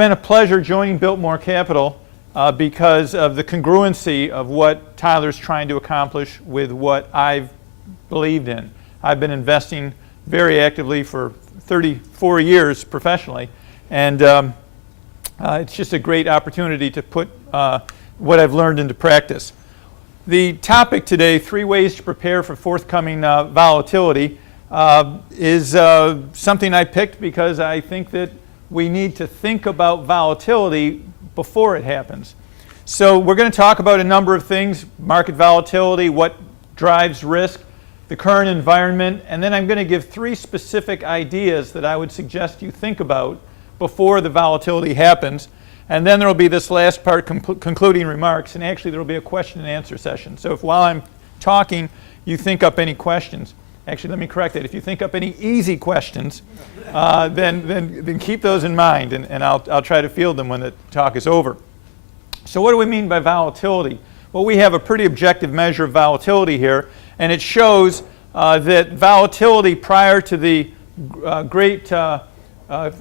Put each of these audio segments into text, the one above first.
been a pleasure joining Biltmore Capital because of the congruency of what Tyler's trying to accomplish with what I've believed in. I've been investing very actively for 34 years professionally, and it's just a great opportunity to put what I've learned into practice. The topic today, 3 ways to prepare for forthcoming volatility, is something I picked because I think that we need to think about volatility before it happens. So we're going to talk about a number of things: market volatility, what drives risk, the current environment, and then I'm going to give 3 specific ideas that I would suggest you think about before the volatility happens. And then there will be this last part, concluding remarks, and actually there will be a question and answer session. So if while I'm talking you think up any questions, actually let me correct that, if you think up any easy questions, then keep those in mind, and I'll try to field them when the talk is over. So what do we mean by volatility? Well, we have a pretty objective measure of volatility here, and it shows that volatility prior to the great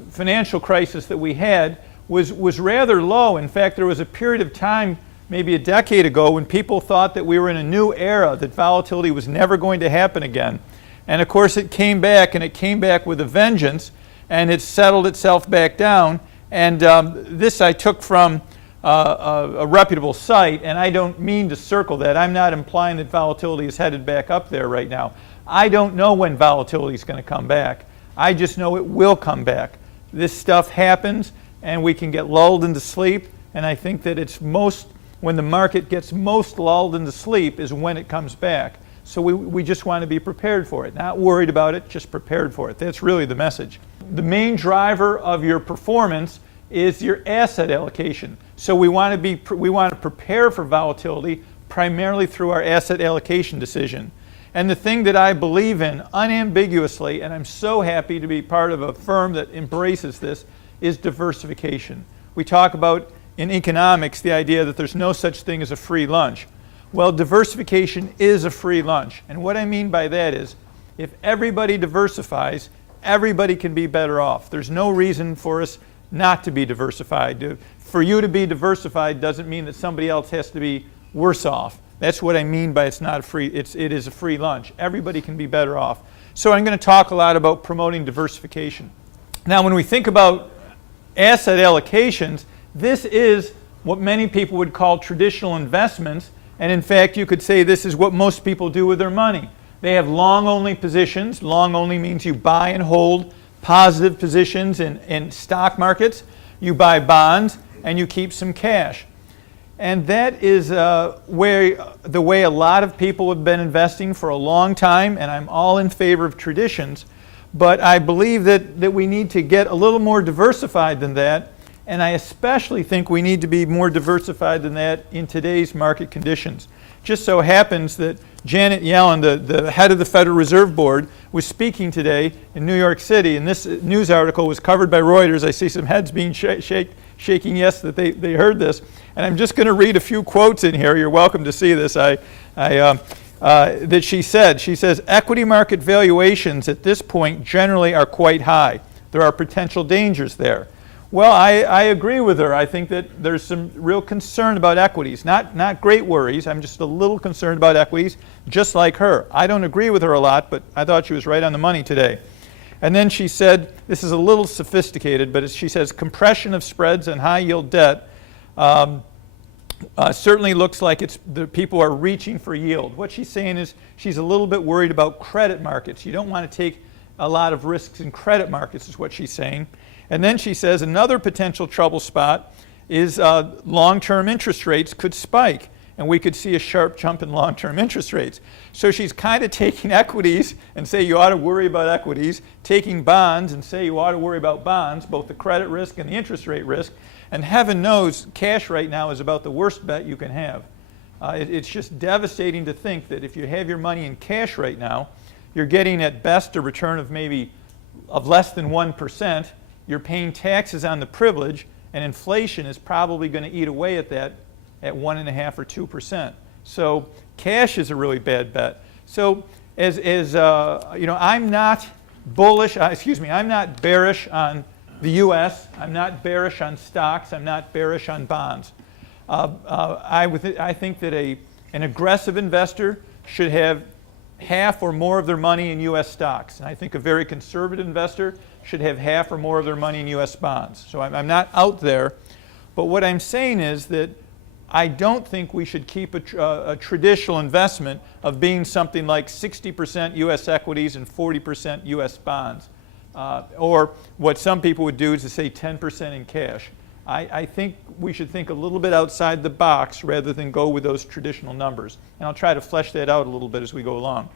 financial crisis that we had was rather low. In fact, there was a period of time, maybe a decade ago, when people thought that we were in a new era, that volatility was never going to happen again. And of course it came back, and it came back with a vengeance, and it settled itself back down. And this I took from a reputable site, and I don't mean to circle that. I'm not implying that volatility is headed back up there right now. I don't know when volatility is going to come back. I just know it will come back. This stuff happens, and we can get lulled into sleep, and I think that it's when the market gets most lulled into sleep is when it comes back. So we just want to be prepared for it, not worried about it, just prepared for it. That's really the message. The main driver of your performance is your asset allocation. So we want to prepare for volatility primarily through our asset allocation decision. And the thing that I believe in unambiguously, and I'm so happy to be part of a firm that embraces this, is diversification. We talk about in economics the idea that there's no such thing as a free lunch. Well, diversification is a free lunch. And what I mean by that is, if everybody diversifies, everybody can be better off. There's no reason for us not to be diversified. For you to be diversified doesn't mean that somebody else has to be worse off. That's what I mean by it is a free lunch. Everybody can be better off. So I'm going to talk a lot about promoting diversification. Now, when we think about asset allocations, this is what many people would call traditional investments, and in fact you could say this is what most people do with their money. They have long-only positions. Long-only means you buy and hold positive positions in stock markets, you buy bonds, and you keep some cash. And that is the way a lot of people have been investing for a long time, and I'm all in favor of traditions. But I believe that we need to get a little more diversified than that, and I especially think we need to be more diversified than that in today's market conditions. Just so happens that Janet Yellen, the head of the Federal Reserve Board, was speaking today in New York City, and this news article was covered by Reuters. I see some heads being shaking yes that they heard this, and I'm just going to read a few quotes in here. You're welcome to see this. That she says, equity market valuations at this point generally are quite high. There are potential dangers there. Well, I agree with her. I think that there's some real concern about equities. Not great worries. I'm just a little concerned about equities, just like her. I don't agree with her a lot, but I thought she was right on the money today. And then she said, this is a little sophisticated, but she says, compression of spreads and high yield debt certainly looks like the people are reaching for yield. What she's saying is she's a little bit worried about credit markets. You don't want to take a lot of risks in credit markets, is what she's saying. And then she says another potential trouble spot is long-term interest rates could spike, and we could see a sharp jump in long-term interest rates. So she's kind of taking equities and say you ought to worry about equities, taking bonds and say you ought to worry about bonds, both the credit risk and the interest rate risk. And heaven knows cash right now is about the worst bet you can have. It's just devastating to think that if you have your money in cash right now, you're getting at best a return of less than 1%. You're paying taxes on the privilege, and inflation is probably going to eat away at that at 1.5% or 2%. So cash is a really bad bet. So I'm not bearish on the U.S. I'm not bearish on stocks. I'm not bearish on bonds. I think that an aggressive investor should have half or more of their money in U.S. stocks. And I think a very conservative investor should have half or more of their money in U.S. bonds. So I'm not out there. But what I'm saying is that I don't think we should keep a traditional investment of being something like 60% U.S. equities and 40% U.S. bonds. Or what some people would do is to say 10% in cash. I think we should think a little bit outside the box rather than go with those traditional numbers. And I'll try to flesh that out a little bit as we go along.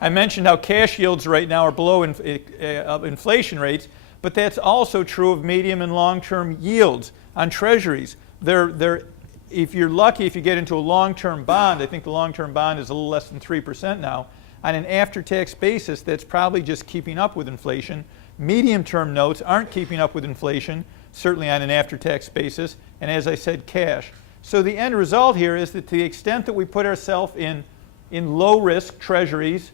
I mentioned how cash yields right now are below inflation rates, but that's also true of medium and long-term yields on treasuries. If you're lucky, if you get into a long-term bond, I think the long-term bond is a little less than 3% now. On an after-tax basis, that's probably just keeping up with inflation. Medium-term notes aren't keeping up with inflation, certainly on an after-tax basis, and as I said, cash. So the end result here is that to the extent that we put ourselves in low-risk treasuries,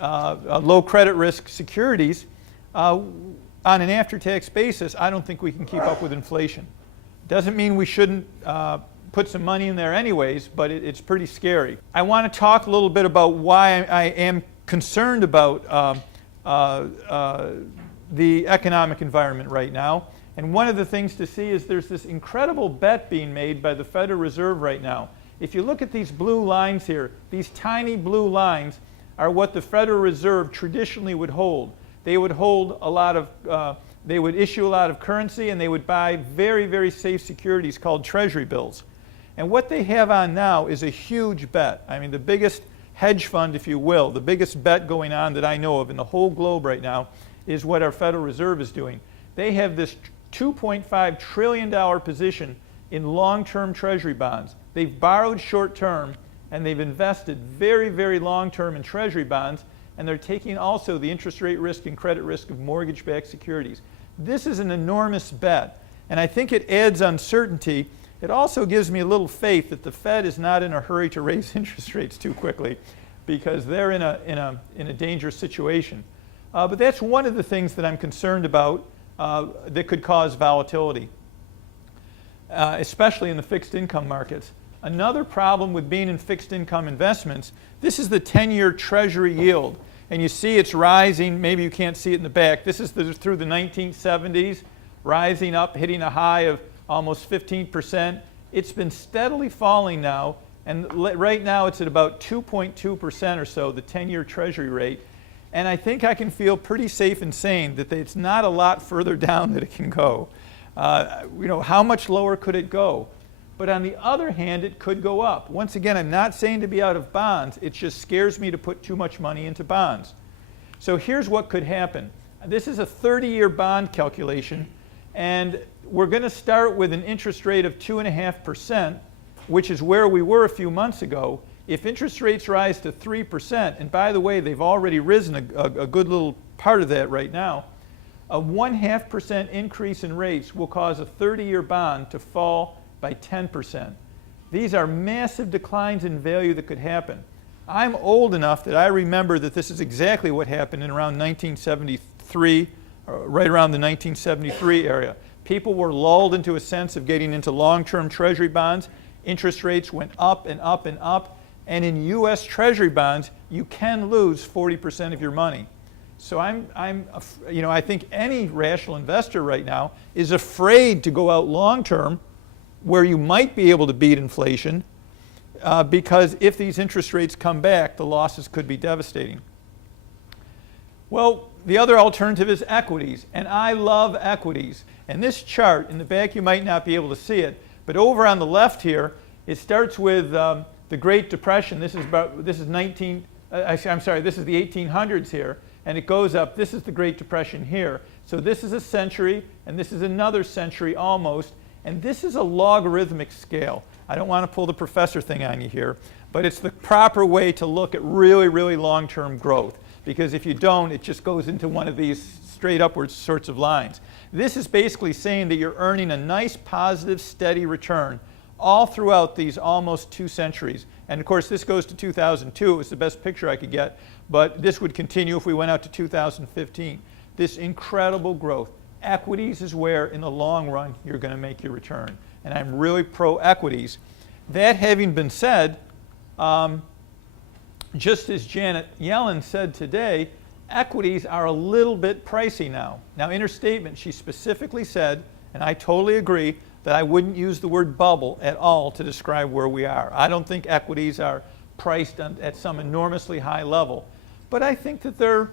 low credit risk securities, on an after-tax basis, I don't think we can keep up with inflation. Doesn't mean we shouldn't put some money in there anyways, but it's pretty scary. I want to talk a little bit about why I am concerned about the economic environment right now. And one of the things to see is there's this incredible bet being made by the Federal Reserve right now. If you look at these blue lines here, these tiny blue lines are what the Federal Reserve traditionally would hold. They would hold a lot of, they would issue a lot of currency, and they would buy very, very safe securities called Treasury bills. And what they have on now is a huge bet. I mean, the biggest hedge fund, if you will, the biggest bet going on that I know of in the whole globe right now is what our Federal Reserve is doing. They have this $2.5 trillion position in long-term Treasury bonds. They've borrowed short-term, and they've invested very, very long-term in Treasury bonds, and they're taking also the interest rate risk and credit risk of mortgage-backed securities. This is an enormous bet, and I think it adds uncertainty. It also gives me a little faith that the Fed is not in a hurry to raise interest rates too quickly, because they're in a dangerous situation. But that's one of the things that I'm concerned about that could cause volatility, especially in the fixed income markets. Another problem with being in fixed income investments, this is the 10-year Treasury yield. And you see it's rising. Maybe you can't see it in the back. This is through the 1970s, rising up, hitting a high of almost 15%. It's been steadily falling now. And right now it's at about 2.2% or so, the 10-year Treasury rate. And I think I can feel pretty safe in saying that it's not a lot further down that it can go. How much lower could it go? But on the other hand, it could go up. Once again, I'm not saying to be out of bonds. It just scares me to put too much money into bonds. So here's what could happen. This is a 30-year bond calculation, and we're going to start with an interest rate of 2.5%, which is where we were a few months ago. If interest rates rise to 3%, and by the way, they've already risen a good little part of that right now, a 0.5% increase in rates will cause a 30-year bond to fall by 10%. These are massive declines in value that could happen. I'm old enough that I remember that this is exactly what happened in around 1973, right around the 1973 area. People were lulled into a sense of getting into long-term Treasury bonds. Interest rates went up and up and up. And in U.S. Treasury bonds, you can lose 40% of your money. So I think any rational investor right now is afraid to go out long-term where you might be able to beat inflation because if these interest rates come back, the losses could be devastating. Well, the other alternative is equities, and I love equities. And this chart, in the back you might not be able to see it, but over on the left here, it starts with the Great Depression. This is the 1800s here, and it goes up. This is the Great Depression here. So this is a century, and this is another century almost, and this is a logarithmic scale. I don't want to pull the professor thing on you here, but it's the proper way to look at really, really long-term growth, because if you don't, it just goes into one of these straight upwards sorts of lines. This is basically saying that you're earning a nice, positive, steady return all throughout these almost 2 centuries. And of course, this goes to 2002. It was the best picture I could get, but this would continue if we went out to 2015. This incredible growth. Equities is where, in the long run, you're going to make your return. And I'm really pro-equities. That having been said, just as Janet Yellen said today, equities are a little bit pricey now. Now, in her statement, she specifically said, and I totally agree, that I wouldn't use the word bubble at all to describe where we are. I don't think equities are priced at some enormously high level. But I think that they're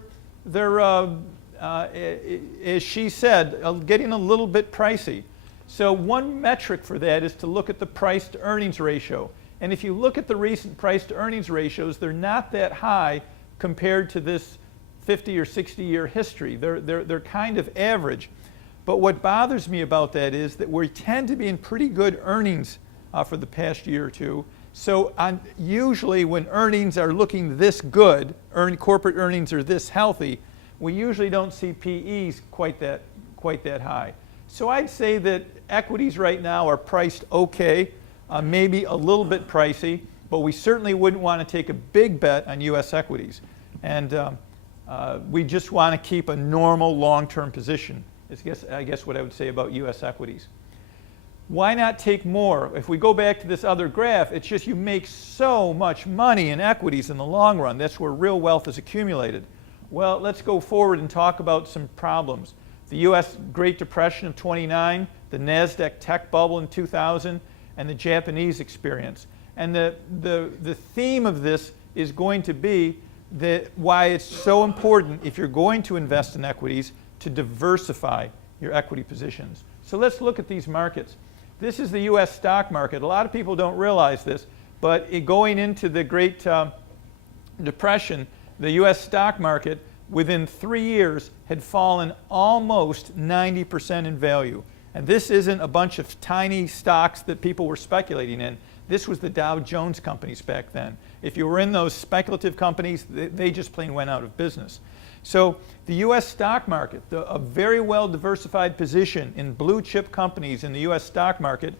as she said, getting a little bit pricey. So one metric for that is to look at the price to earnings ratio. And if you look at the recent price to earnings ratios, they're not that high compared to this 50 or 60 year history. They're kind of average. But what bothers me about that is that we tend to be in pretty good earnings for the past year or two. So usually when earnings are looking this good, corporate earnings are this healthy, we usually don't see PEs quite that high. So I'd say that equities right now are priced okay, maybe a little bit pricey, but we certainly wouldn't want to take a big bet on U.S. equities. And we just want to keep a normal long-term position. I guess what I would say about U.S. equities. Why not take more? If we go back to this other graph, it's just you make so much money in equities in the long run. That's where real wealth is accumulated. Well, let's go forward and talk about some problems. The U.S. Great Depression of '29, the NASDAQ tech bubble in 2000, and the Japanese experience. And the theme of this is going to be that why it's so important, if you're going to invest in equities, to diversify your equity positions. So let's look at these markets. This is the U.S. stock market. A lot of people don't realize this, but going into the Great Depression, the U.S. stock market within 3 years had fallen almost 90% in value. And this isn't a bunch of tiny stocks that people were speculating in. This was the Dow Jones companies back then. If you were in those speculative companies, they just plain went out of business. So the U.S. stock market, a very well diversified position in blue chip companies in the U.S. stock market,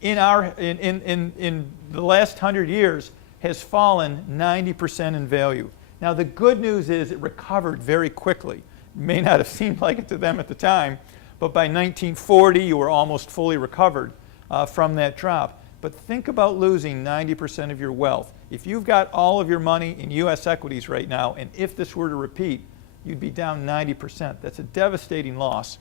in the last 100 years has fallen 90% in value. Now the good news is it recovered very quickly. It may not have seemed like it to them at the time, but by 1940 you were almost fully recovered from that drop. But think about losing 90% of your wealth. If you've got all of your money in U.S. equities right now, and if this were to repeat, you'd be down 90%. That's a devastating loss.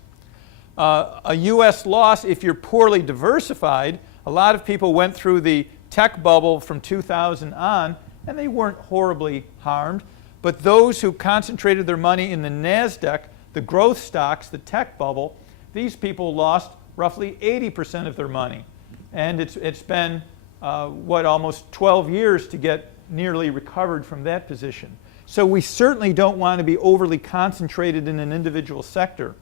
A U.S. loss, if you're poorly diversified, a lot of people went through the tech bubble from 2000 on, and they weren't horribly harmed. But those who concentrated their money in the NASDAQ, the growth stocks, the tech bubble, these people lost roughly 80% of their money. And it's been, almost 12 years to get nearly recovered from that position. So we certainly don't want to be overly concentrated in an individual sector.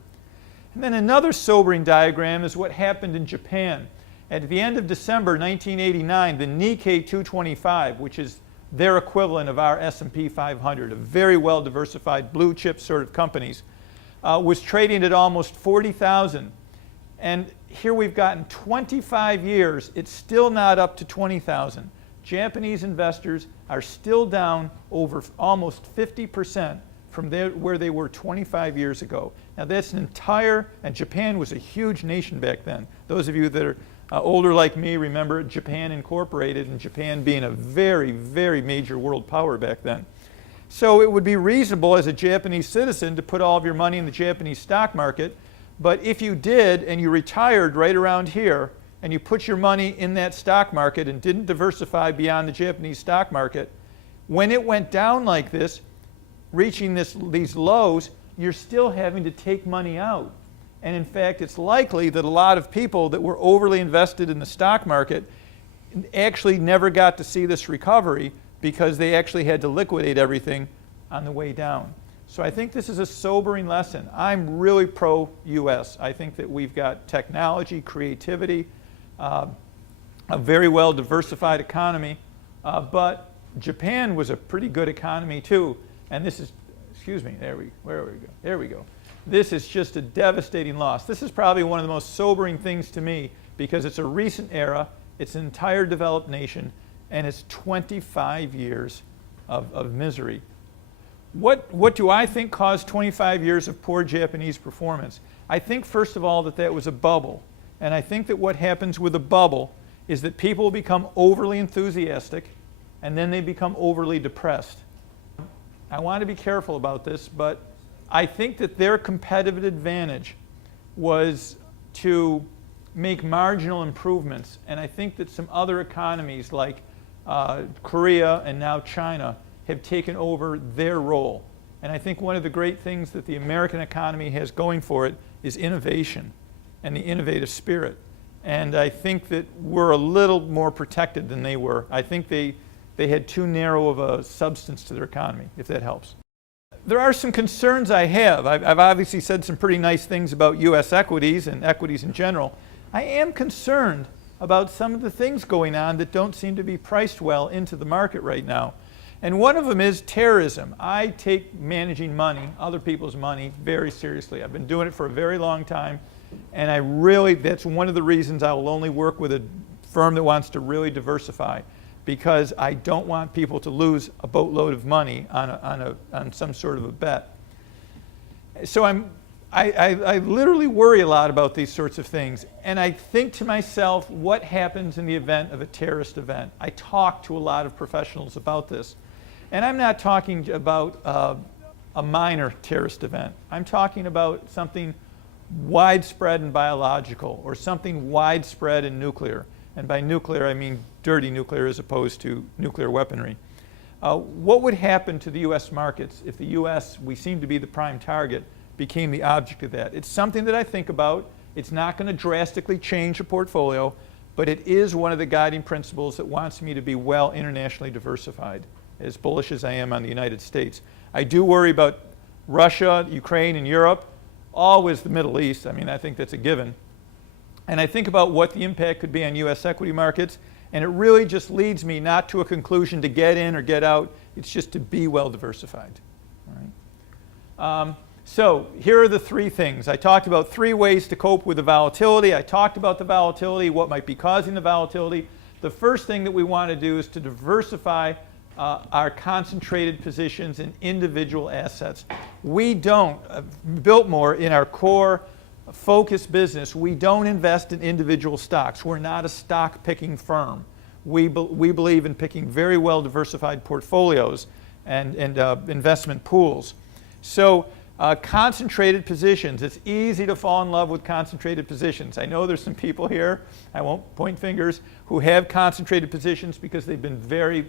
And then another sobering diagram is what happened in Japan. At the end of December 1989, the Nikkei 225, which is their equivalent of our S&P 500, a very well diversified blue chip sort of companies, was trading at almost 40,000. And here we've gotten 25 years, it's still not up to 20,000. Japanese investors are still down over almost 50% from where they were 25 years ago. Now that's and Japan was a huge nation back then. Those of you that are older like me remember Japan Incorporated, and Japan being a very, very major world power back then. So it would be reasonable as a Japanese citizen to put all of your money in the Japanese stock market, but if you did and you retired right around here, and you put your money in that stock market and didn't diversify beyond the Japanese stock market, when it went down like this, reaching these lows, you're still having to take money out. And in fact, it's likely that a lot of people that were overly invested in the stock market actually never got to see this recovery because they actually had to liquidate everything on the way down. So I think this is a sobering lesson. I'm really pro-US. I think that we've got technology, creativity, a very well diversified economy, but Japan was a pretty good economy too. And this is, there we go. This is just a devastating loss. This is probably one of the most sobering things to me because it's a recent era, it's an entire developed nation, and it's 25 years of misery. What do I think caused 25 years of poor Japanese performance? I think, first of all, that was a bubble. And I think that what happens with a bubble is that people become overly enthusiastic and then they become overly depressed. I want to be careful about this, but I think that their competitive advantage was to make marginal improvements. And I think that some other economies like Korea and now China have taken over their role. And I think one of the great things that the American economy has going for it is innovation and the innovative spirit. And I think that we're a little more protected than they were. I think they had too narrow of a substance to their economy, if that helps. There are some concerns I have. I've obviously said some pretty nice things about U.S. equities and equities in general. I am concerned about some of the things going on that don't seem to be priced well into the market right now. And one of them is terrorism. I take managing money, other people's money, very seriously. I've been doing it for a very long time. And that's one of the reasons I will only work with a firm that wants to really diversify, because I don't want people to lose a boatload of money on some sort of a bet. So I literally worry a lot about these sorts of things. And I think to myself, what happens in the event of a terrorist event? I talk to a lot of professionals about this. And I'm not talking about a minor terrorist event. I'm talking about something widespread and biological, or something widespread in nuclear. And by nuclear, I mean dirty nuclear as opposed to nuclear weaponry. What would happen to the U.S. markets if the U.S., we seem to be the prime target, became the object of that? It's something that I think about. It's not going to drastically change a portfolio, but it is one of the guiding principles that wants me to be well internationally diversified, as bullish as I am on the United States. I do worry about Russia, Ukraine, and Europe. Always the Middle East. I mean, I think that's a given. And I think about what the impact could be on U.S. equity markets, and it really just leads me not to a conclusion to get in or get out. It's just to be well diversified. All right? So here are the three things. I talked about 3 ways to cope with the volatility. I talked about the volatility, what might be causing the volatility. The first thing that we want to do is to diversify our concentrated positions in individual assets. We don't, Biltmore, in our core focus business, we don't invest in individual stocks. We're not a stock picking firm. We believe in picking very well diversified portfolios and investment pools. So concentrated positions, it's easy to fall in love with concentrated positions. I know there's some people here, I won't point fingers, who have concentrated positions because they've been very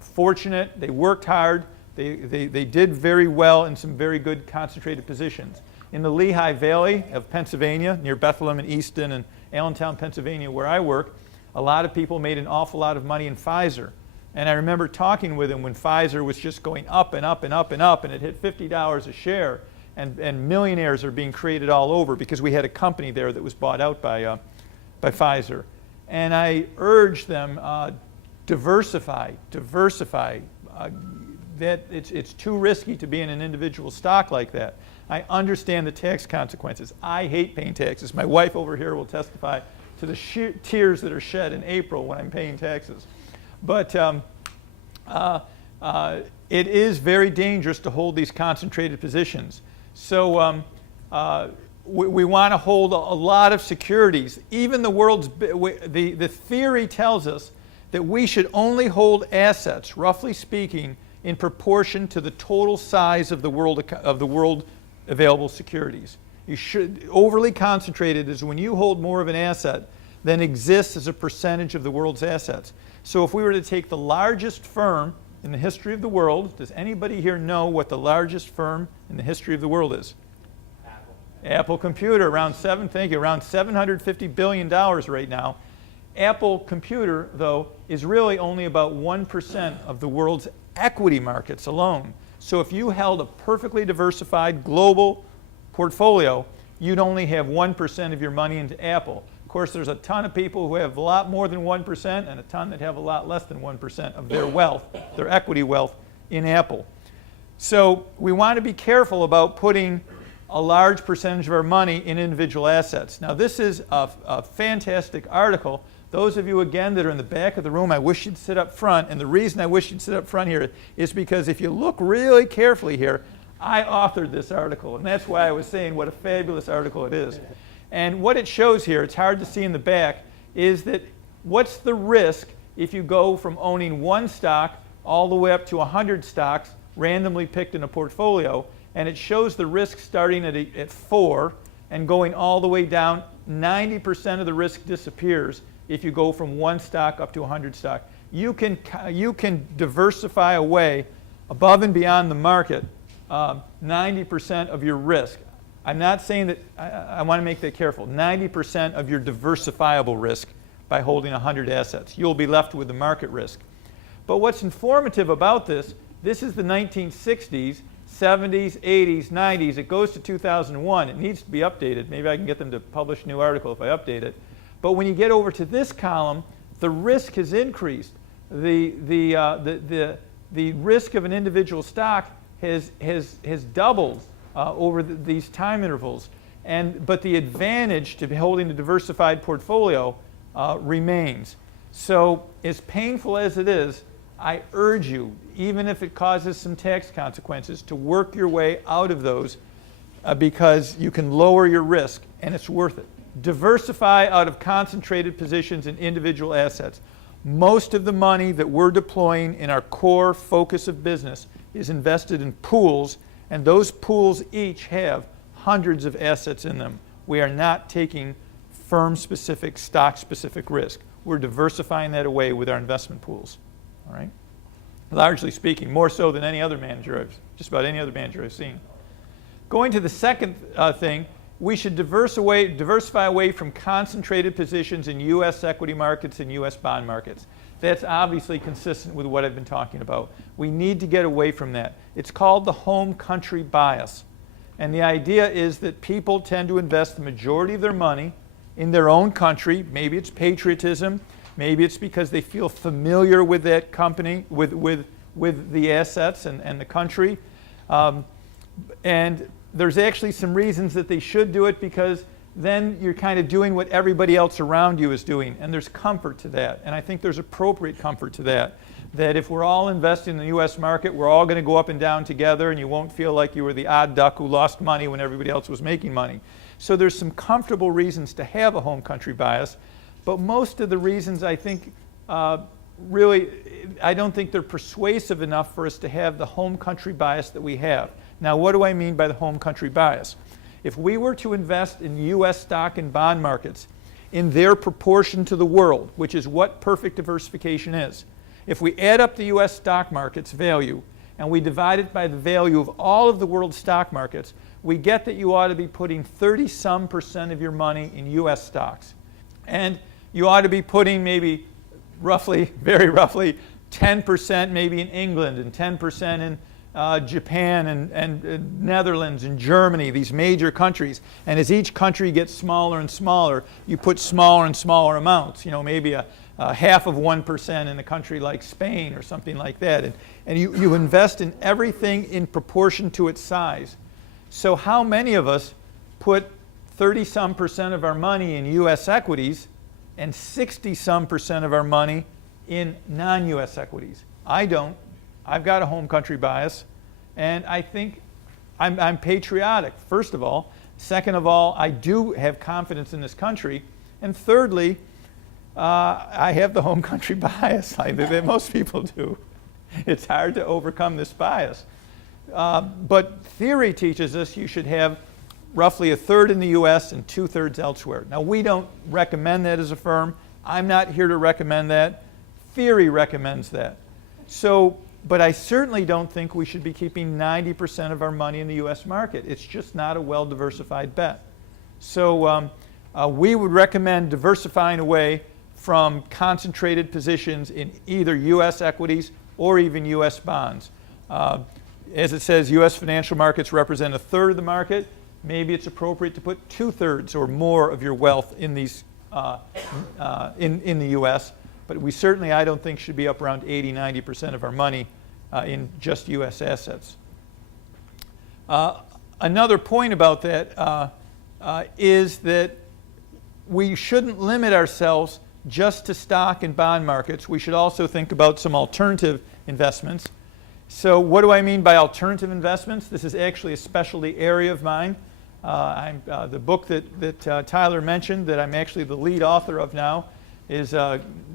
fortunate, they worked hard, they did very well in some very good concentrated positions. In the Lehigh Valley of Pennsylvania, near Bethlehem and Easton and Allentown, Pennsylvania, where I work, a lot of people made an awful lot of money in Pfizer. And I remember talking with them when Pfizer was just going up and up and up and up, and it hit $50 a share, and millionaires are being created all over because we had a company there that was bought out by Pfizer. And I urged them, diversify. That it's too risky to be in an individual stock like that. I understand the tax consequences. I hate paying taxes. My wife over here will testify to the tears that are shed in April when I'm paying taxes. But it is very dangerous to hold these concentrated positions. So we want to hold a lot of securities. Even the theory tells us that we should only hold assets, roughly speaking, in proportion to the total size of the world available securities. You should, overly concentrated is when you hold more of an asset than exists as a percentage of the world's assets. So if we were to take the largest firm in the history of the world, does anybody here know what the largest firm in the history of the world is? Apple Computer, around $750 billion right now. Apple Computer, though, is really only about 1% of the world's equity markets alone. So if you held a perfectly diversified global portfolio, you'd only have 1% of your money into Apple. Of course, there's a ton of people who have a lot more than 1% and a ton that have a lot less than 1% of their wealth, their equity wealth, in Apple. So we want to be careful about putting a large percentage of our money in individual assets. Now, this is a fantastic article Those of you, again, that are in the back of the room, I wish you'd sit up front. And the reason I wish you'd sit up front here is because if you look really carefully here, I authored this article. And that's why I was saying what a fabulous article it is. And what it shows here, it's hard to see in the back, is that what's the risk if you go from owning one stock all the way up to 100 stocks randomly picked in a portfolio. And it shows the risk starting at 4 and going all the way down. 90% of the risk disappears if you go from one stock up to 100 stock. You can diversify away above and beyond the market 90% of your risk. I'm not saying that, I want to make that careful, 90% of your diversifiable risk by holding 100 assets. You'll be left with the market risk. But what's informative about this is the 1960s, 70s, 80s, 90s. It goes to 2001. It needs to be updated. Maybe I can get them to publish a new article if I update it. But when you get over to this column, the risk has increased. The risk of an individual stock has doubled over these time intervals. But the advantage to holding a diversified portfolio remains. So as painful as it is, I urge you, even if it causes some tax consequences, to work your way out of those because you can lower your risk and it's worth it. Diversify out of concentrated positions in individual assets. Most of the money that we're deploying in our core focus of business is invested in pools, and those pools each have hundreds of assets in them. We are not taking firm-specific, stock-specific risk. We're diversifying that away with our investment pools. All right? Largely speaking, more so than any other manager, just about any other manager I've seen. Going to the second thing, we should diversify away from concentrated positions in U.S. equity markets and U.S. bond markets. That's obviously consistent with what I've been talking about. We need to get away from that. It's called the home country bias. And the idea is that people tend to invest the majority of their money in their own country. Maybe it's patriotism. Maybe it's because they feel familiar with that company, with the assets and the country. And there's actually some reasons that they should do it, because then you're kind of doing what everybody else around you is doing. And there's comfort to that. And I think there's appropriate comfort to that. That if we're all investing in the U.S. market, we're all going to go up and down together, and you won't feel like you were the odd duck who lost money when everybody else was making money. So there's some comfortable reasons to have a home country bias. But most of the reasons, I think, really, I don't think they're persuasive enough for us to have the home country bias that we have. Now, what do I mean by the home country bias? If we were to invest in U.S. stock and bond markets in their proportion to the world, which is what perfect diversification is, if we add up the U.S. stock market's value and we divide it by the value of all of the world's stock markets, we get that you ought to be putting 30-some% of your money in U.S. stocks. And you ought to be putting maybe roughly, very roughly, 10% maybe in England and 10% in Japan and Netherlands and Germany, these major countries. And as each country gets smaller and smaller, you put smaller and smaller amounts. You know, maybe a half of 1% in a country like Spain or something like that. And you invest in everything in proportion to its size. So how many of us put 30-some% of our money in U.S. equities and 60-some% of our money in non-U.S. equities? I don't. I've got a home country bias, and I think I'm patriotic, first of all. Second of all, I do have confidence in this country. And thirdly, I have the home country bias that most people do. It's hard to overcome this bias. But theory teaches us you should have roughly a third in the U.S. and 2/3 elsewhere. Now, we don't recommend that as a firm. I'm not here to recommend that. Theory recommends that. But I certainly don't think we should be keeping 90% of our money in the U.S. market. It's just not a well-diversified bet. So we would recommend diversifying away from concentrated positions in either U.S. equities or even U.S. bonds. As it says, U.S. financial markets represent a third of the market. Maybe it's appropriate to put 2/3 or more of your wealth in these in the U.S. But we certainly, I don't think, should be up around 80-90% of our money in just U.S. assets. Another point about that is that we shouldn't limit ourselves just to stock and bond markets, we should also think about some alternative investments. So what do I mean by alternative investments? This is actually a specialty area of mine. The book that Tyler mentioned, that I'm actually the lead author of now, is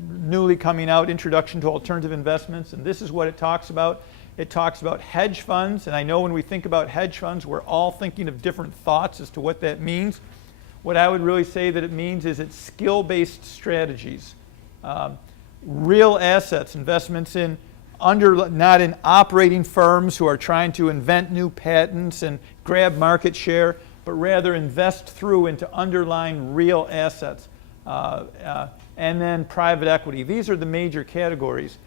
newly coming out, Introduction to Alternative Investments, and this is what it talks about. It talks about hedge funds, and I know when we think about hedge funds, we're all thinking of different thoughts as to what that means. What I would really say that it means is it's skill-based strategies. Real assets, investments in not in operating firms who are trying to invent new patents and grab market share, but rather invest through into underlying real assets. And then private equity. These are the major categories.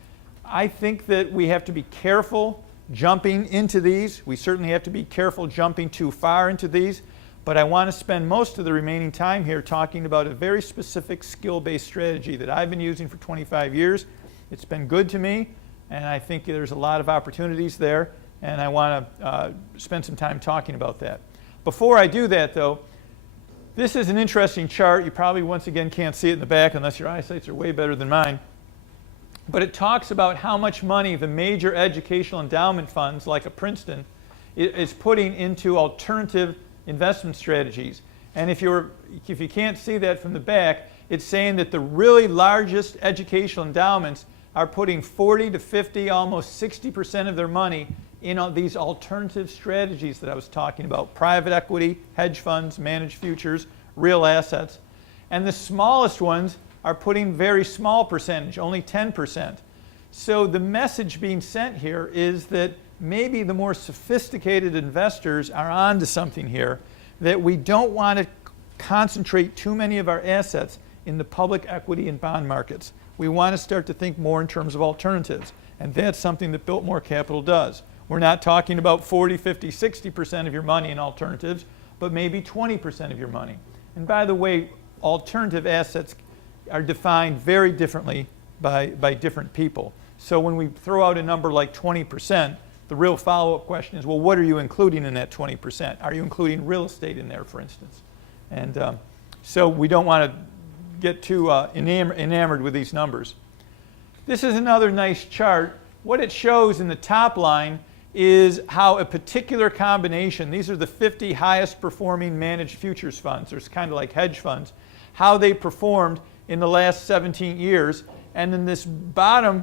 I think that we have to be careful jumping into these. We certainly have to be careful jumping too far into these. But I want to spend most of the remaining time here talking about a very specific skill-based strategy that I've been using for 25 years. It's been good to me, and I think there's a lot of opportunities there, and I want to spend some time talking about that. Before I do that, though, this is an interesting chart. You probably, once again, can't see it in the back unless your eyesights are way better than mine. But it talks about how much money the major educational endowment funds, like a Princeton, is putting into alternative investment strategies. And if you can't see that from the back, it's saying that the really largest educational endowments are putting 40 to 50, almost 60% of their money in these alternative strategies that I was talking about: private equity, hedge funds, managed futures, real assets. And the smallest ones are putting very small percentage, only 10%. So the message being sent here is that maybe the more sophisticated investors are onto something here, that we don't want to concentrate too many of our assets in the public equity and bond markets. We want to start to think more in terms of alternatives, and that's something that Biltmore Capital does. We're not talking about 40, 50, 60% of your money in alternatives, but maybe 20% of your money. And by the way, alternative assets are defined very differently by different people. So when we throw out a number like 20%, the real follow-up question is, well, what are you including in that 20%? Are you including real estate in there, for instance? And so we don't want to get too enamored with these numbers. This is another nice chart. What it shows in the top line is how a particular combination, these are the 50 highest performing managed futures funds, there's kind of like hedge funds, how they performed in the last 17 years. And then this bottom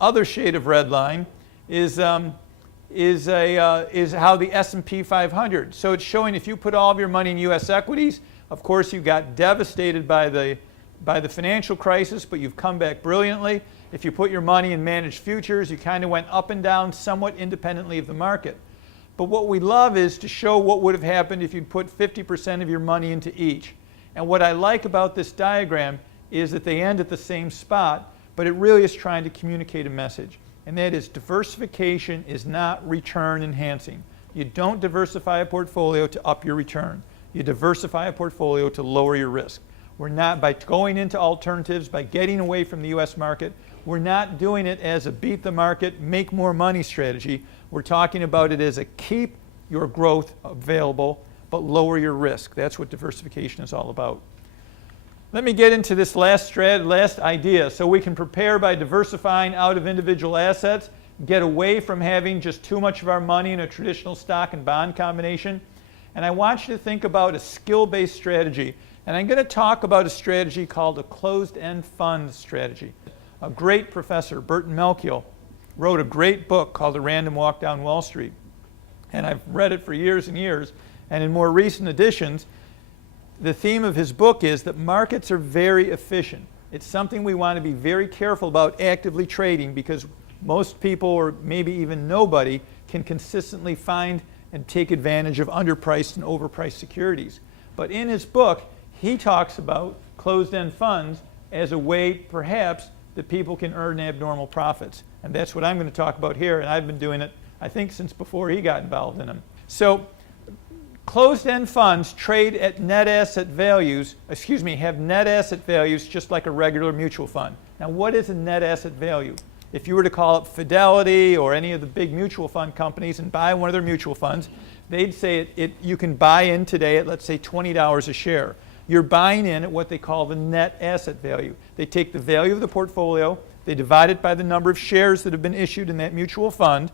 other shade of red line is how the S&P 500. So it's showing if you put all of your money in U.S. equities, of course you got devastated by the financial crisis, but you've come back brilliantly. If you put your money in managed futures, you kind of went up and down somewhat independently of the market. But what we love is to show what would have happened if you'd put 50% of your money into each. And what I like about this diagram is that they end at the same spot, but it really is trying to communicate a message. And that is, diversification is not return enhancing. You don't diversify a portfolio to up your return. You diversify a portfolio to lower your risk. We're not, by going into alternatives, by getting away from the U.S. market, we're not doing it as a beat the market, make more money strategy. We're talking about it as a keep your growth available, but lower your risk. That's what diversification is all about. Let me get into this last idea. So we can prepare by diversifying out of individual assets, get away from having just too much of our money in a traditional stock and bond combination. And I want you to think about a skill-based strategy. And I'm going to talk about a strategy called a closed-end fund strategy. A great professor, Burton Malkiel, wrote a great book called A Random Walk Down Wall Street. And I've read it for years and years. And in more recent editions, the theme of his book is that markets are very efficient. It's something we want to be very careful about actively trading, because most people, or maybe even nobody, can consistently find and take advantage of underpriced and overpriced securities. But in his book, he talks about closed-end funds as a way, perhaps, that people can earn abnormal profits. And that's what I'm going to talk about here, and I've been doing it, I think, since before he got involved in them. So closed-end funds trade at net asset values, have net asset values just like a regular mutual fund. Now, what is a net asset value? If you were to call up Fidelity or any of the big mutual fund companies and buy one of their mutual funds, they'd say you can buy in today at, let's say, $20 a share. you're buying in at what they call the net asset value. They take the value of the portfolio, they divide it by the number of shares that have been issued in that mutual fund,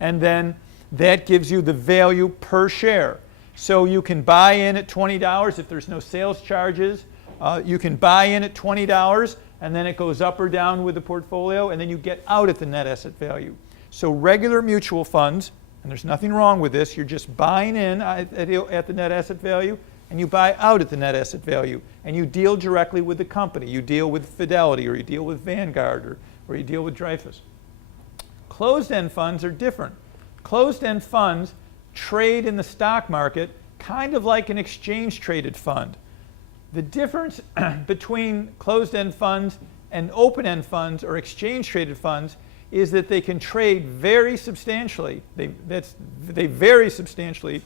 and then that gives you the value per share. So you can buy in at $20 if there's no sales charges. You can buy in at $20, and then it goes up or down with the portfolio, and then you get out at the net asset value. So regular mutual funds, and there's nothing wrong with this, you're just buying in at the net asset value, and you buy out at the net asset value, and you deal directly with the company. You deal with Fidelity, or you deal with Vanguard, or you deal with Dreyfus. Closed-end funds are different. Closed-end funds trade in the stock market kind of like an exchange-traded fund. The difference between closed-end funds and open-end funds or exchange-traded funds is that they can trade very substantially. They vary substantially,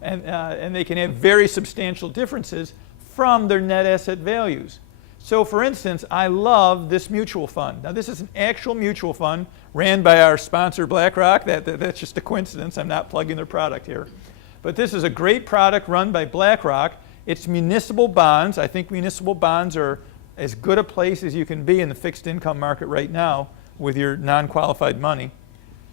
and they can have very substantial differences from their net asset values. So for instance, I love this mutual fund. Now this is an actual mutual fund ran by our sponsor BlackRock. That's just a coincidence. I'm not plugging their product here. But this is a great product run by BlackRock. It's municipal bonds. I think municipal bonds are as good a place as you can be in the fixed income market right now with your non-qualified money.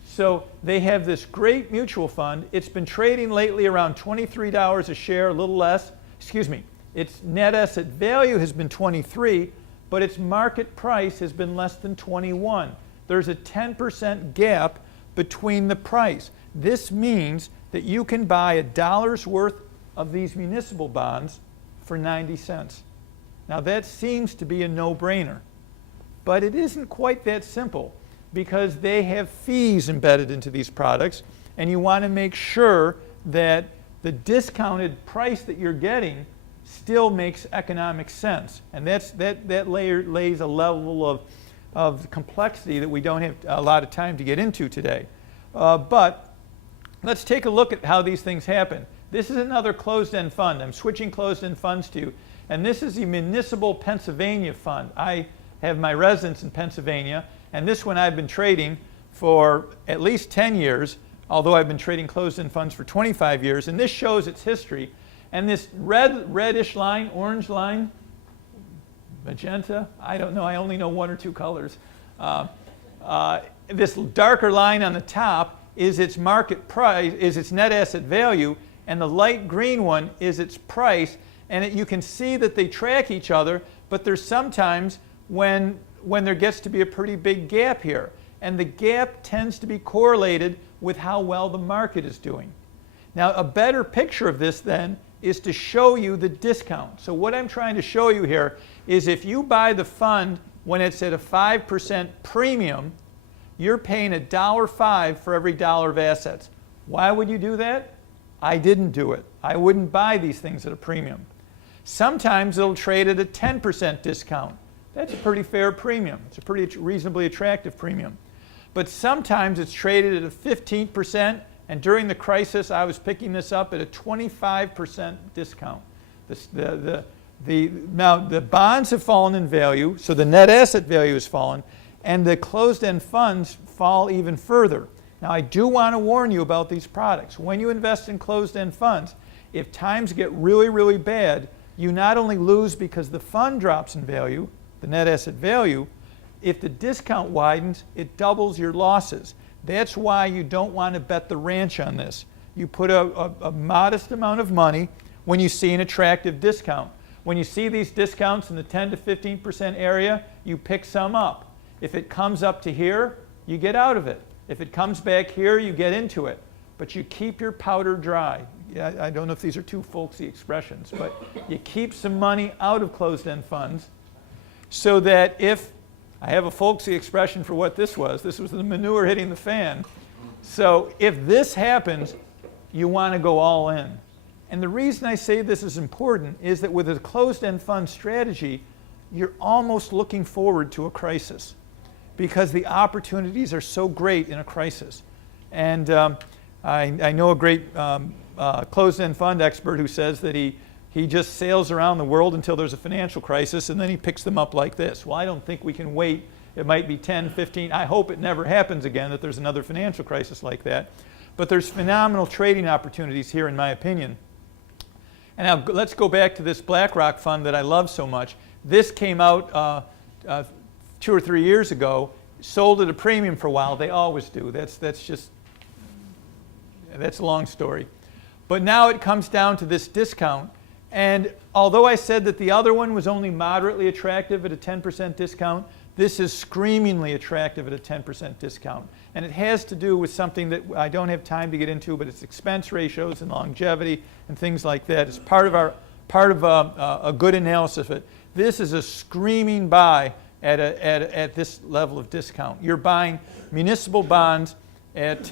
So they have this great mutual fund. It's been trading lately around $23 a share, a little less. Excuse me. Its net asset value has been 23, but its market price has been less than 21. There's a 10% gap between the price. This means that you can buy $1 worth of these municipal bonds for 90 cents. Now that seems to be a no-brainer, but it isn't quite that simple because they have fees embedded into these products, and you want to make sure that the discounted price that you're getting still makes economic sense. And that lays a level of complexity that we don't have a lot of time to get into today. But let's take a look at how these things happen. This is another closed-end fund. I'm switching closed-end funds to you. And this is the Municipal Pennsylvania Fund. I have my residence in Pennsylvania, and this one I've been trading for at least 10 years, although I've been trading closed-end funds for 25 years. And this shows its history. And this reddish line, orange line, magenta, I don't know, I only know one or two colors. This darker line on the top is its market price, is its net asset value, and the light green one is its price. And you can see that they track each other, but there's sometimes when there gets to be a pretty big gap here. And the gap tends to be correlated with how well the market is doing. Now, a better picture of this then is to show you the discount. So what I'm trying to show you here is if you buy the fund when it's at a 5% premium, you're paying $1.05 for every dollar of assets. Why would you do that? I didn't do it. I wouldn't buy these things at a premium. Sometimes it'll trade at a 10% discount. That's a pretty fair premium. It's a pretty reasonably attractive premium. But sometimes it's traded at a 15%, and during the crisis, I was picking this up at a 25% discount. Now, the bonds have fallen in value, so the net asset value has fallen, and the closed-end funds fall even further. Now, I do want to warn you about these products. When you invest in closed-end funds, if times get really, really bad, you not only lose because the fund drops in value, the net asset value, if the discount widens, it doubles your losses. That's why you don't want to bet the ranch on this. You put a modest amount of money when you see an attractive discount. When you see these discounts in the 10 to 15% area, you pick some up. If it comes up to here, you get out of it. If it comes back here, you get into it. But you keep your powder dry. I don't know if these are too folksy expressions, but you keep some money out of closed-end funds so that if I have a folksy expression for what this was. This was the manure hitting the fan. So if this happens, you want to go all in. And the reason I say this is important is that with a closed-end fund strategy, you're almost looking forward to a crisis because the opportunities are so great in a crisis. And I know a great closed-end fund expert who says that he just sails around the world until there's a financial crisis, and then he picks them up like this. Well, I don't think we can wait. It might be 10, 15. I hope it never happens again, that there's another financial crisis like that. But there's phenomenal trading opportunities here, in my opinion. And now let's go back to this BlackRock fund that I love so much. This came out 2 or 3 years ago, sold at a premium for a while. They always do. That's a long story. But now it comes down to this discount. And although I said that the other one was only moderately attractive at a 10% discount, this is screamingly attractive at a 10% discount. And it has to do with something that I don't have time to get into, but it's expense ratios and longevity and things like that. It's part of a good analysis of it. This is a screaming buy at this level of discount. You're buying municipal bonds at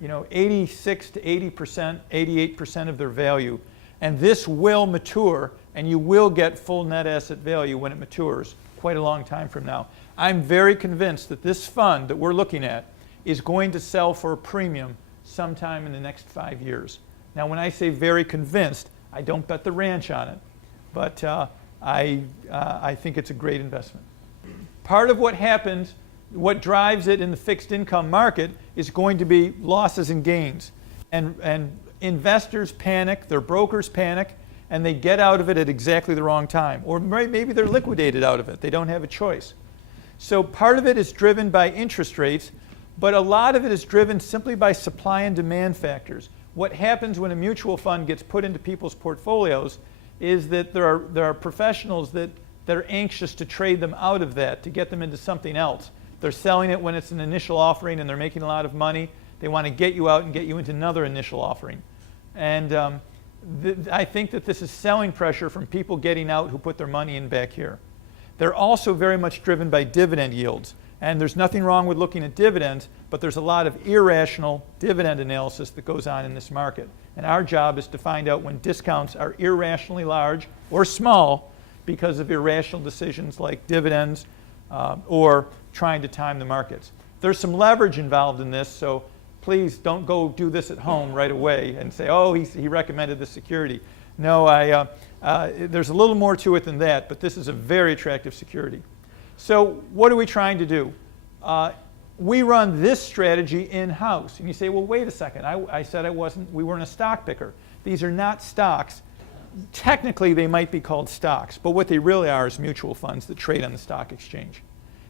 86 to 80%, 88% of their value. And this will mature, and you will get full net asset value when it matures quite a long time from now. I'm very convinced that this fund that we're looking at is going to sell for a premium sometime in the next 5 years. Now, when I say very convinced, I don't bet the ranch on it, but I think it's a great investment. Part of what happens, what drives it in the fixed income market is going to be losses and gains. And investors panic, their brokers panic, and they get out of it at exactly the wrong time. Or maybe they're liquidated out of it. They don't have a choice. So part of it is driven by interest rates, but a lot of it is driven simply by supply and demand factors. What happens when a mutual fund gets put into people's portfolios is that there are professionals that are anxious to trade them out of that, to get them into something else. They're selling it when it's an initial offering and they're making a lot of money. They want to get you out and get you into another initial offering. And I think that this is selling pressure from people getting out who put their money in back here. They're also very much driven by dividend yields. And there's nothing wrong with looking at dividends, but there's a lot of irrational dividend analysis that goes on in this market. And our job is to find out when discounts are irrationally large or small because of irrational decisions like dividends or trying to time the markets. There's some leverage involved in this, so please don't go do this at home right away and say, oh, he recommended this security. No, there's a little more to it than that, but this is a very attractive security. So what are we trying to do? We run this strategy in-house. And you say, well, wait a second. I said we weren't a stock picker. These are not stocks. Technically, they might be called stocks, but what they really are is mutual funds that trade on the stock exchange.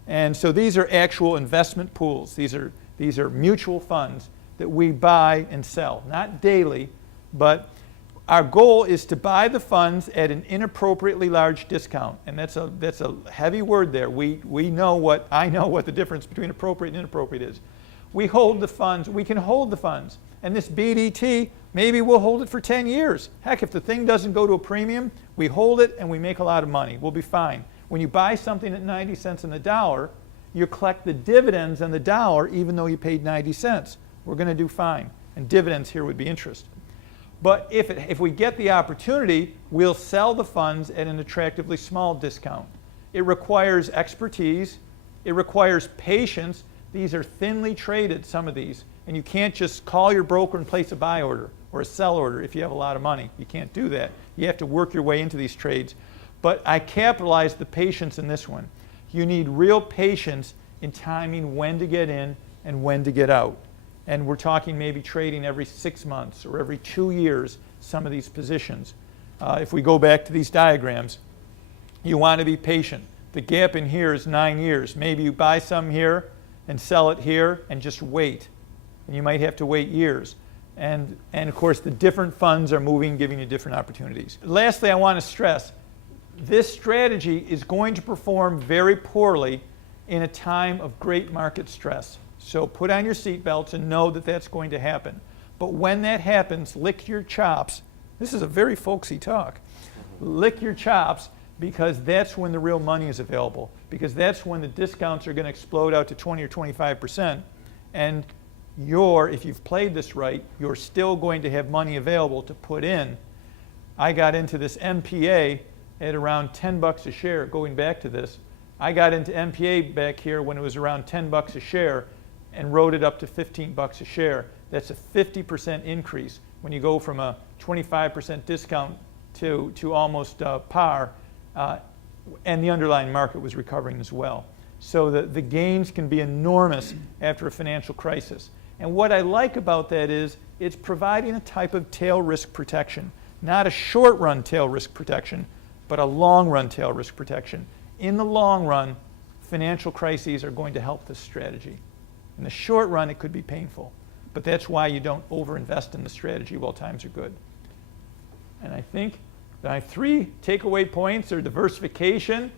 And so these are actual investment pools. These are mutual funds that we buy and sell, not daily, but our goal is to buy the funds at an inappropriately large discount. And that's a heavy word there. I know what the difference between appropriate and inappropriate is. We hold the funds, we can hold the funds. And this BDT, maybe we'll hold it for 10 years. Heck, if the thing doesn't go to a premium, we hold it and we make a lot of money. We'll be fine. When you buy something at 90 cents on the dollar, you collect the dividends on the dollar even though you paid 90 cents. We're going to do fine. And dividends here would be interest. But if we get the opportunity, we'll sell the funds at an attractively small discount. It requires expertise. It requires patience. These are thinly traded, some of these. And you can't just call your broker and place a buy order or a sell order if you have a lot of money. You can't do that. You have to work your way into these trades. But I capitalized the patience in this one. You need real patience in timing when to get in and when to get out. And we're talking maybe trading every 6 months or every 2 years, some of these positions. If we go back to these diagrams, you want to be patient. The gap in here is 9 years. Maybe you buy some here and sell it here and just wait. And you might have to wait years. And of course, the different funds are moving, giving you different opportunities. Lastly, I want to stress, this strategy is going to perform very poorly in a time of great market stress. So put on your seatbelts and know that that's going to happen. But when that happens, lick your chops. This is a very folksy talk. Lick your chops, because that's when the real money is available. Because that's when the discounts are going to explode out to 20 or 25%. And if you've played this right, you're still going to have money available to put in. I got into this MPA at around 10 bucks a share, going back to this. I got into MPA back here when it was around 10 bucks a share and rode it up to 15 bucks a share. That's a 50% increase when you go from a 25% discount to almost par, and the underlying market was recovering as well. So the gains can be enormous after a financial crisis. And what I like about that is it's providing a type of tail risk protection. not a short-run tail risk protection, but a long-run tail risk protection. In the long run, financial crises are going to help this strategy. In the short run, it could be painful, but that's why you don't overinvest in the strategy while times are good. And I think my 3 takeaway points are diversification,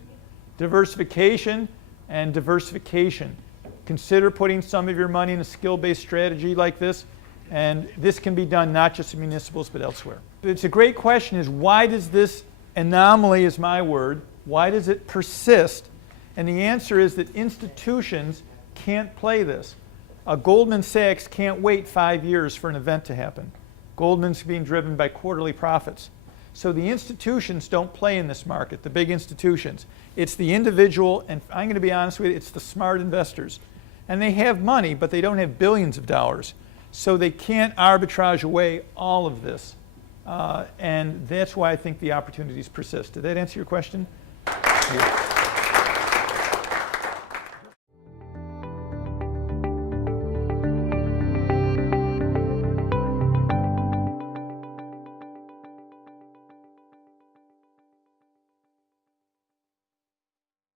diversification, and diversification. Consider putting some of your money in a skill-based strategy like this, and this can be done not just in municipals but elsewhere. It's a great question is why does this anomaly, is my word, why does it persist? And the answer is that institutions can't play this. Goldman Sachs can't wait 5 years for an event to happen. Goldman's being driven by quarterly profits. So the institutions don't play in this market, the big institutions. It's the individual, and I'm going to be honest with you, it's the smart investors. And they have money, but they don't have billions of dollars. So they can't arbitrage away all of this. And that's why I think the opportunities persist. Did that answer your question? Yeah.